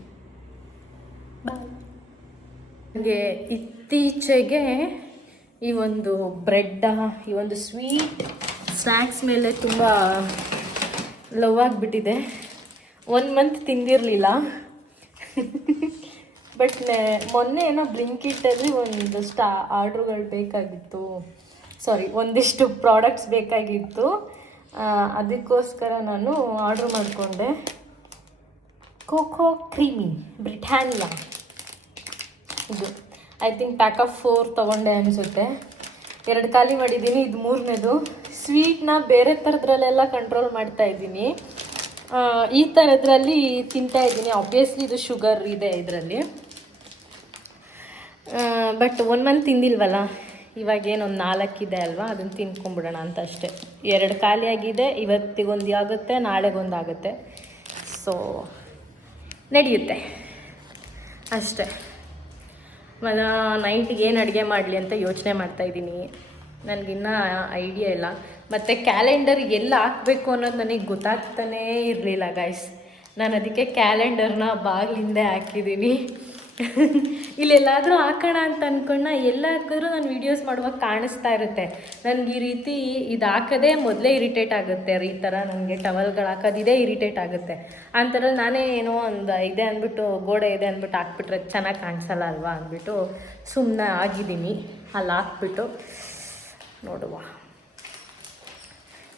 ಬಾಯ್. ನನಗೆ ಇತ್ತೀಚೆಗೆ ಈ ಒಂದು ಈ ಒಂದು ಸ್ವೀಟ್ ಸ್ನ್ಯಾಕ್ಸ್ ಮೇಲೆ ತುಂಬ ಲವ್ ಆಗಿಬಿಟ್ಟಿದೆ. 1 month ತಿಂದಿರಲಿಲ್ಲ. ಬಟ್ ಮೊನ್ನೆ ಏನೋ ಬ್ಲಿಂಕಿಟ್ಟಲ್ಲಿ ಒಂದಷ್ಟು ಆರ್ಡ್ರುಗಳು ಬೇಕಾಗಿತ್ತು, ಒಂದಿಷ್ಟು ಪ್ರಾಡಕ್ಟ್ಸ್ ಬೇಕಾಗಿತ್ತು. ಅದಕ್ಕೋಸ್ಕರ ನಾನು ಆರ್ಡ್ರ್ ಮಾಡಿಕೊಂಡೆ. ಕೋಕೋ ಕ್ರೀಮಿ ಬ್ರಿಟಾನಿಯಾ, ಇದು ಐ ಥಿಂಕ್ ಪ್ಯಾಕ್ ಆಫ್ 4 ತೊಗೊಂಡೆ ಅನಿಸುತ್ತೆ. 2 ಖಾಲಿ ಮಾಡಿದ್ದೀನಿ, ಇದು 3ನೇದು. ಸ್ವೀಟ್ನ ಬೇರೆ ಥರದ್ರಲ್ಲೆಲ್ಲ ಕಂಟ್ರೋಲ್ ಮಾಡ್ತಾಯಿದ್ದೀನಿ, ಈ ಥರದ್ರಲ್ಲಿ ತಿಂತಾಯಿದ್ದೀನಿ. ಆಬ್ವಿಯಸ್ಲಿ ಇದು ಶುಗರ್ ಇದೆ ಇದರಲ್ಲಿ. ಬಟ್ 1 month ತಿಂದಿಲ್ವಲ್ಲ, ಇವಾಗೇನು ಒಂದು 4 ಇದೆ ಅಲ್ವಾ, ಅದನ್ನು ತಿನ್ಕೊಂಬಿಡೋಣ ಅಂತ ಅಷ್ಟೇ. 2 ಖಾಲಿಯಾಗಿದೆ. ಇವತ್ತಿಗೊಂದು ಆಗುತ್ತೆ, ನಾಳೆಗೊಂದು ಆಗುತ್ತೆ. ಸೊ ನಡೆಯುತ್ತೆ ಅಷ್ಟೇ. ಮತ್ತು ನೈಟಿಗೆ ಏನು ಅಡುಗೆ ಮಾಡಲಿ ಅಂತ ಯೋಚನೆ ಮಾಡ್ತಾಯಿದ್ದೀನಿ. ನನಗಿನ್ನೂ ಐಡಿಯಾ ಇಲ್ಲ. ಮತ್ತು ಕ್ಯಾಲೆಂಡರ್ ಎಲ್ಲ ಹಾಕಬೇಕು ಅನ್ನೋದು ನನಗೆ ಗೊತ್ತಾಗ್ತಾನೇ ಇರಲಿಲ್ಲ ಗೈಸ್. ನಾನು ಅದಕ್ಕೆ ಕ್ಯಾಲೆಂಡರ್ನ ಬಾಗಿಲಿಂದೆ ಹಾಕಿದ್ದೀನಿ. ಇಲ್ಲೆಲ್ಲಾದರೂ ಹಾಕೋಣ ಅಂತ ಅಂದ್ಕೊಂಡ ಎಲ್ಲ ಹಾಕಿದ್ರೂ ನಾನು ವೀಡಿಯೋಸ್ ಮಾಡುವಾಗ ಕಾಣಿಸ್ತಾ ಇರುತ್ತೆ. ನನಗೆ ಈ ರೀತಿ ಇದು ಹಾಕೋದೇ ಮೊದಲೇ ಇರಿಟೇಟ್ ಆಗುತ್ತೆ. ಈ ಥರ ನನಗೆ ಟವಲ್ಗಳು ಹಾಕೋದಿದೆ ಇರಿಟೇಟ್ ಆಗುತ್ತೆ. ಅಂಥದ್ರಲ್ಲಿ ನಾನೇ ಏನೋ ಒಂದು ಇದೆ ಅಂದ್ಬಿಟ್ಟು ಗೋಡೆ ಇದೆ ಅಂದ್ಬಿಟ್ಟು ಹಾಕ್ಬಿಟ್ರೆ ಚೆನ್ನಾಗಿ ಕಾಣಿಸಲ್ಲ ಅಲ್ವಾ ಅಂದ್ಬಿಟ್ಟು ಸುಮ್ಮನೆ ಆಗಿದ್ದೀನಿ. ಅಲ್ಲಿ ಹಾಕ್ಬಿಟ್ಟು ನೋಡುವ.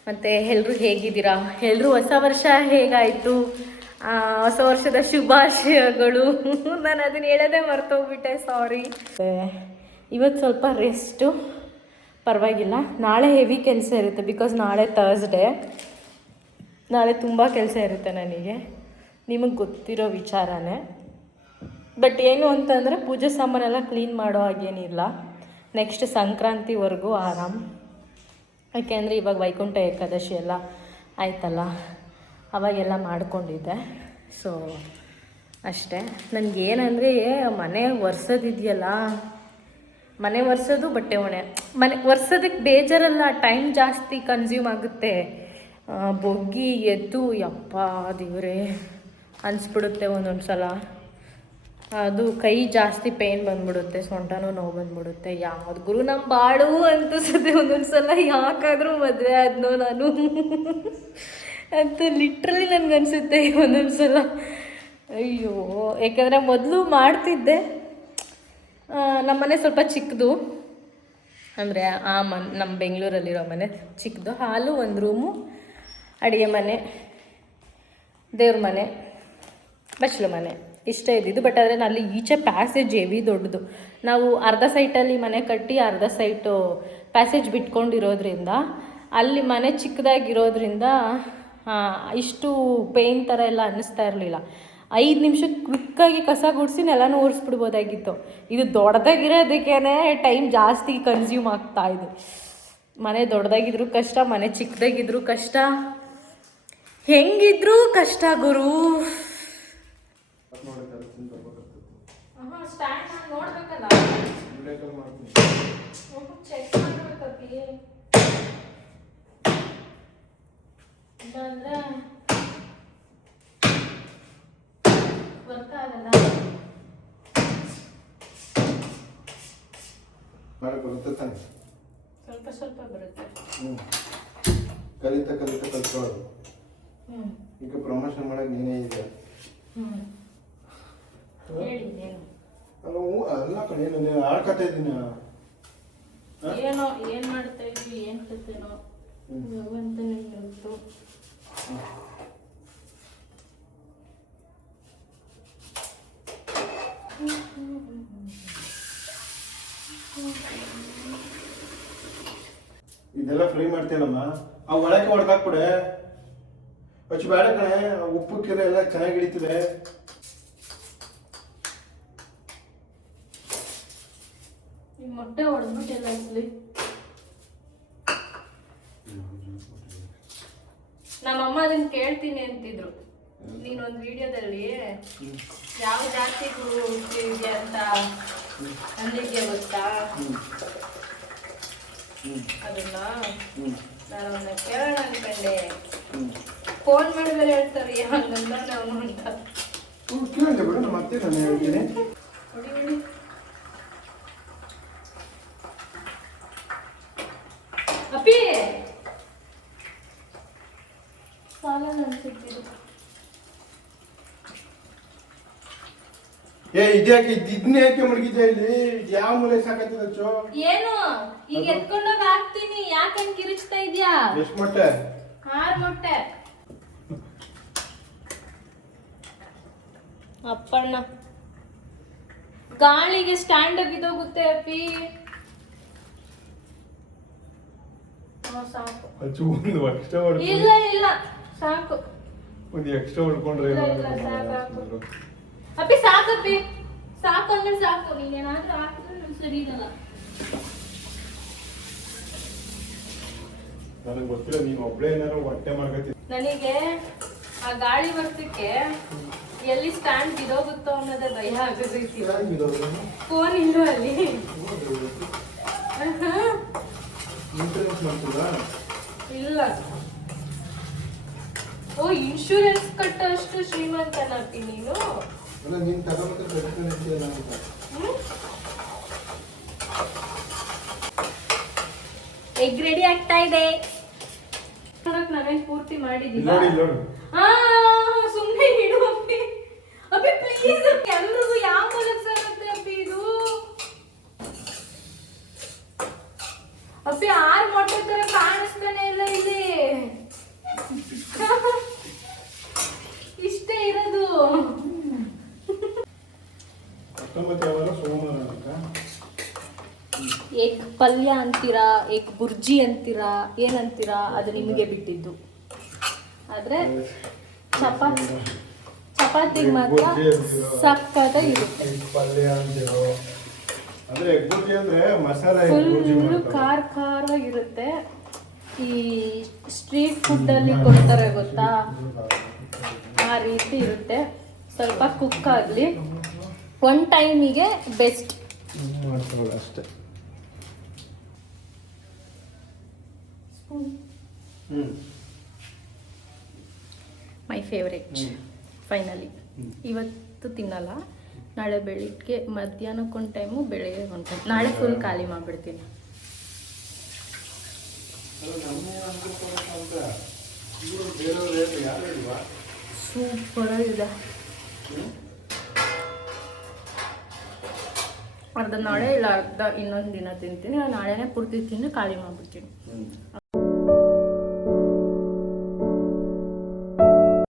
ಮತ್ತು ಎಲ್ಲರೂ ಹೇಗಿದ್ದೀರಾ? ಎಲ್ಲರೂ ಹೊಸ ವರ್ಷ ಹೇಗಾಯಿತು? ಹೊಸ ವರ್ಷದ ಶುಭಾಶಯಗಳು. ನಾನು ಅದನ್ನು ಹೇಳೋದೇ ಮರ್ತೋಗ್ಬಿಟ್ಟೆ, ಸಾರಿ. ಇವತ್ತು ಸ್ವಲ್ಪ ರೆಸ್ಟು, ಪರವಾಗಿಲ್ಲ. ನಾಳೆ ಹೆವಿ ಕೆಲಸ ಇರುತ್ತೆ, ಬಿಕಾಸ್ ನಾಳೆ ಥರ್ಸ್ಡೇ. ನಾಳೆ ತುಂಬ ಕೆಲಸ ಇರುತ್ತೆ ನನಗೆ, ನಿಮಗೆ ಗೊತ್ತಿರೋ ವಿಚಾರನೇ. ಬಟ್ ಏನು ಅಂತಂದರೆ ಪೂಜೆ ಸಾಮಾನೆಲ್ಲ ಕ್ಲೀನ್ ಮಾಡೋ ಹಾಗೇನಿಲ್ಲ. ನೆಕ್ಸ್ಟ್ ಸಂಕ್ರಾಂತಿವರೆಗೂ ಆರಾಮ್. ಯಾಕೆಂದರೆ ಇವಾಗ ವೈಕುಂಠ ಏಕಾದಶಿ ಎಲ್ಲ ಆಯ್ತಲ್ಲ, ಅವಾಗೆಲ್ಲ ಮಾಡ್ಕೊಂಡಿದ್ದೆ. ಸೊ ಅಷ್ಟೇ. ನನಗೇನಂದರೆ ಮನೆ ಒರೆಸೋದಿದೆಯಲ್ಲ, ಮನೆ ಒರೆಸೋದು ಬಟ್ಟೆ ಮನೆ ಒರೆಸೋದಕ್ಕೆ ಬೇಜಾರಲ್ಲ, ಟೈಮ್ ಜಾಸ್ತಿ ಕನ್ಸ್ಯೂಮ್ ಆಗುತ್ತೆ. ಬೊಗ್ಗಿ ಎದ್ದು ಯಪ್ಪ ದೇವರೇ ಅನಿಸ್ಬಿಡುತ್ತೆ ಒಂದೊಂದು ಸಲ. ಅದು ಕೈ ಜಾಸ್ತಿ ಪೇಯ್ನ್ ಬಂದ್ಬಿಡುತ್ತೆ, ಸೊಂಟನೂ ನೋವು ಬಂದ್ಬಿಡುತ್ತೆ. ಯಾವ್ದು ಗುರು ನಮ್ಮ ಬಾಳು ಅನ್ಸುತ್ತೆ ಒಂದೊಂದು ಸಲ. ಯಾಕಾದರೂ ಮದುವೆ ಆದ್ನೋ ನಾನು ಅಂತ ಲಿಟ್ರಲಿ ನನಗನ್ಸುತ್ತೆ ಒಂದೊಂದು ಸಲ. ಅಯ್ಯೋ, ಯಾಕಂದರೆ ಮೊದಲು ಮಾಡ್ತಿದ್ದೆ. ನಮ್ಮನೆ ಸ್ವಲ್ಪ ಚಿಕ್ಕದು, ಅಂದರೆ ನಮ್ಮ ಬೆಂಗಳೂರಲ್ಲಿರೋ ಮನೆ ಚಿಕ್ಕದು. ಹಾಲು, ಒಂದು ರೂಮು, ಅಡುಗೆ ಮನೆ, ದೇವ್ರ ಮನೆ, ಬಚ್ಚಲು ಮನೆ ಇಷ್ಟೇ ಇದ್ದಿದ್ದು. ಬಟ್ ಆದರೆ ಅಲ್ಲಿ ಈಚೆ ಪ್ಯಾಸೇಜ್ ಹೆವಿ ದೊಡ್ಡದು. ನಾವು ಅರ್ಧ ಸೈಟಲ್ಲಿ ಮನೆ ಕಟ್ಟಿ ಅರ್ಧ ಸೈಟು ಪ್ಯಾಸೇಜ್ ಬಿಟ್ಕೊಂಡಿರೋದ್ರಿಂದ ಅಲ್ಲಿ ಮನೆ ಚಿಕ್ಕದಾಗಿರೋದ್ರಿಂದ ಇಷ್ಟು ಪೇಯ್ನ್ ಥರ ಎಲ್ಲ ಅನ್ನಿಸ್ತಾ ಇರಲಿಲ್ಲ. 5 ನಿಮಿಷಕ್ಕೆ ಕ್ವಿಕ್ಕಾಗಿ ಕಸ ಗುಡಿಸಿ ನೆಲನೂ ಒರೆಸ್ಬಿಡ್ಬೋದಾಗಿತ್ತು. ಇದು ದೊಡ್ಡದಾಗಿರೋದಕ್ಕೇ ಟೈಮ್ ಜಾಸ್ತಿ ಕನ್ಸ್ಯೂಮ್ ಆಗ್ತಾಯಿದೆ. ಮನೆ ದೊಡ್ಡದಾಗಿದ್ರೂ ಕಷ್ಟ, ಮನೆ ಚಿಕ್ಕದಾಗಿದ್ರೂ ಕಷ್ಟ, ಹೆಂಗಿದ್ರೂ ಕಷ್ಟ ಗುರು. ನೋಡ್ಬೇಕಲ್ಲ, ಚೆಕ್ ಮಾಡ್ಬೇಕಪ್ಪಿ. ಇಲ್ಲಾಂದ್ರೆ ವರ್ಕ್ ಆಗಲ್ಲ. ಬರುತ್ತೆ ತಾನೆ, ಸ್ವಲ್ಪ ಸ್ವಲ್ಪ ಬರುತ್ತೆ. ಕಲಿತಾ ಕಲ್ತ್ಕೊಳ್ಳೋದು. ಈಗ ಪ್ರಮೋಷನ್ ಮಾಡಕ್ಕೆ ನೀನೇ ಇದೆ. ಹೇಳಿ ಏನು? ಅಲ್ಲ ಕಣೇನು, ನೀನು ಆಡ್ಕೊತಾ ಇದ್ದೀನಿ. ಏನೋ ಏನು ಮಾಡ್ತಾ ಇದ್ವಿ, ಏನು ಕತ್ತೇನೋ ಭಗವಂತ ನಿಮ್ಗೆ ಗೊತ್ತು. ಇದೆಲ್ಲ ಫ್ರೈ ಮಾಡ್ತೀನಮ್ಮ, ಆ ಒಳಕ್ಕೆ ಹೊಡೆದಾಕ್ಬಿಡೆ. ಅಚ್ಚು ಬೇಡ ಕಣೆ, ಉಪ್ಪು ಕೆರೆ ಎಲ್ಲ ಚೆನ್ನಾಗಿ ಹಿಡಿತಿದೆ. ಮೊಟ್ಟೆ ಹೊಡೆದ್ಬಿಟ್ಟಿಲ್ಲ ಇಲ್ಲಿ. ನಮ್ಮಮ್ಮ ಅದನ್ನ ಕೇಳ್ತೀನಿ ಅಂತಿದ್ರು. ನೀನೊಂದು ವಿಡಿಯೋದಲ್ಲಿ ಯಾವ ಜಾತಿಗಳು ಹುಟ್ಟಿದ್ಯಾ ಅಂತ ಅಂದಿದ್ಯಾ ಗೊತ್ತಾ? ಅದನ್ನ ನಾನು ಅವನ್ನ ಕೇಳೋಣ ಅನ್ಕೊಂಡೆ. ಫೋನ್ ಮಾಡಿದ್ರೆ ಹೇಳ್ತಾರೆ ಹಂಗಂದ ನಾವು ಅಂತ. ಕೇಳಿದೆ ಬಿಡು, ನಮ್ಮ ಅತ್ತೆ ನಾನು ಹೇಳ್ತೀನಿ. ನೋಡಿ ಅಪ್ಪಿ ಸಾಲ ಅನ್ಸಿಟ್ಟಿದ್ದು. ಇದ್ಯಾಕೆ ಇದನ್ನ ಯಾಕೆ ಮಡಗಿದ್ಯಾ ಇಲ್ಲಿ? ಯಾವ ಮೂಲೆ ಸಾಕತ್ತಿದಚ್ಚು? ಏನು ಈಗ ಎತ್ಕೊಂಡೋಗಿ ಹಾಕ್ತೀನಿ, ಯಾಕೆ ಕಿರಿಚ್ತಾ ಇದ್ಯಾ? ಎಷ್ಟು ಮೊಟ್ಟೆ? 6 ಮೊಟ್ಟೆ. ಅಪ್ಪಣ್ಣ ಗಾಳಿಗೆ ಸ್ಟ್ಯಾಂಡ್ ಬಿದ್ದೋಗುತ್ತೆ ಅಪ್ಪಿ. ಸಾಕು. ಅಚ್ಚು ಒಂದು ಎಕ್ಸ್ಟ್ರಾ ಹೊಡ್ಕೊಂಡು. ಇಲ್ಲ ಸಾಕು. ಒಂದು ಎಕ್ಸ್ಟ್ರಾ ಹೊಡ್ಕೊಂಡ್ರೆ ಅಪ್ಪಿ ಸಾಕಪ್ಪಿ, ಸಾಕು ಅಂದ್ರೆ ಸಾಕು. ನೀನೇನಾದ್ರೂ ಹಾಕಿದ್ರೆ ನಮ್ಗೆ ಸರಿ ಇರಲ್ಲ. ನನಗೆ ಗೊತ್ತಿಲ್ಲ, ನೀನು ಒಬ್ಳೆ ಏನಾರು ಹೊಟ್ಟೆ ಮಾಡ್ಕತ್ತಿ. ನನಗೆ ಆ ಗಾಳಿ ಬರ್ತಕ್ಕೆ ಎಲ್ಲಿ ಸ್ಟ್ಯಾಂಡ್ ಬಿದೋಗುತ್ತೋ ಅನ್ನೋದೇ ಭಯ ಆಗತೈತಿ. ಫೋನ್ ಇಲ್ಲ ಅಲ್ಲಿ. ಇಲ್ಲ. ಓ, ಇನ್ಶೂರೆನ್ಸ್ ಕಟ್ಟೋಷ್ಟು ಶ್ರೀಮಂತನಪ್ಪಿ ನೀನು. ಅಲ್ಲ ನೀನು ತಗೋಬೇಕಾದ್ರೆ ಕಟ್ಕೊಂಡಿದ್ದೀಯಲ್ಲ ಅಂತ. ಎಗ್ ರೆಡಿ ಆಗ್ತಾ ಇದೆ. ನಾವೇನ್ ಪೂರ್ತಿ ಮಾಡಿದೀವಿ. ನೋಡಿ ನೋಡು. ಸುಮ್ಮನೆ ಇಡು ಅಪ್ಪಿ. ಅಪ್ಪಿ ಪ್ಲೀಸ್, ಎಲ್ರಿಗೂ ಯಾವ ಕಲರ್ಸ್ ಆಗುತ್ತೆ ಅಪ್ಪಿ ಇದು? ಅಪ್ಪಿ 6 ಮೊಟ್ಟೆ ತರ ಕಾಣಿಸ್ತಾನೆ ಇಲ್ಲ ಇಲ್ಲಿ. ಇಷ್ಟೇ ಇರೋದು. 19 ಸೋಮವಾರ ಅಂತ. ಎಗ್ ಪಲ್ಯ ಅಂತೀರಾ, ಎಗ್ ಬುರ್ಜಿ ಅಂತೀರಾ, ಏನಂತೀರಾ ಅದು ನಿಮಗೆ ಬಿಟ್ಟಿದ್ದು. ಆದ್ರೆ ಚಪಾತಿ ಮಾತ್ರ ಸಕ್ಕತ್ತಾಗಿರುತ್ತೆ. ಪಲ್ಯ ಅಂತಿರೋ ಅಂದ್ರೆ ಎಗ್ ಬುರ್ಜಿ ಅಂದ್ರೆ ಮಸಾಲೆ ಎಗ್ ಬುರ್ಜಿ ಫುಲ್ ಮಾಡ್ತಾರೆ. ಖಾರವಾಗಿರುತ್ತೆ. ಈ ಸ್ಟ್ರೀಟ್ ಫುಡ್ ಅಲ್ಲಿ ಕೊಡ್ತಾರೆ ಗೊತ್ತಾ, ಆ ರೀತಿ ಇರುತ್ತೆ. ಸ್ವಲ್ಪ ಕುಕ್ ಆಗಲಿ, 1 ಟೈಮಿಗೆ ಬೆಸ್ಟ್. ಮಾಡ್ತಾರಲ್ಲ ಅಷ್ಟೇ. My favourite. ಫೈನಲಿ ಇವತ್ತು ತಿನ್ನಲ್ಲ, ನಾಳೆ ಬೆಳಿಗ್ಗೆ ಮಧ್ಯಾಹ್ನಕ್ಕೆ 1 ಟೈಮು, ಬೆಳಿಗ್ಗೆ 1 ಟೈಮ್. ನಾಳೆ ಫುಲ್ ಖಾಲಿ ಮಾಡಿಬಿಡ್ತೀನಿ. ಸೂಪರ್ ಆಗಿದೆ. ಅರ್ಧ ನಾಳೆ ಇಲ್ಲ ಅರ್ಧ ಇನ್ನೊಂದು ದಿನ ತಿಂತೀನಿ. ನಾಳೆನೇ ಪೂರ್ತಿ ತಿಂದು ಖಾಲಿ ಮಾಡಿಬಿಡ್ತೀನಿ.